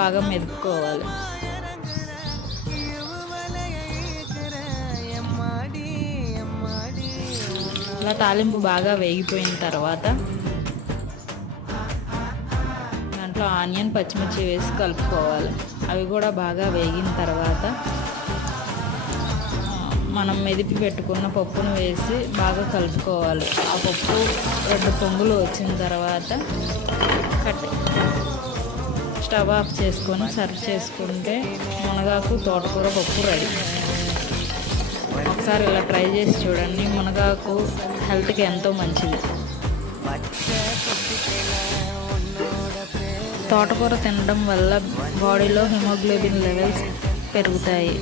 బాగా మెదుపుకోవాలి. అలా తాలింపు బాగా వేగిపోయిన తర్వాత దాంట్లో ఆనియన్, పచ్చిమిర్చి వేసి కలుపుకోవాలి. అవి కూడా బాగా వేగిన తర్వాత మనం మెదిపి పెట్టుకున్న పప్పును వేసి బాగా కలుపుకోవాలి. ఆ పప్పు 2 పొంగులు వచ్చిన తర్వాత స్టవ్ ఆఫ్ చేసుకొని సర్వ్ చేసుకుంటే మునగాకు తోటకూర పప్పు రెడీ. ఒకసారి ఇలా ట్రై చేసి చూడండి. మునగాకు హెల్త్కి ఎంతో మంచిది. తోటకూర తినడం వల్ల బాడీలో హిమోగ్లోబిన్ లెవెల్స్ పెరుగుతాయి.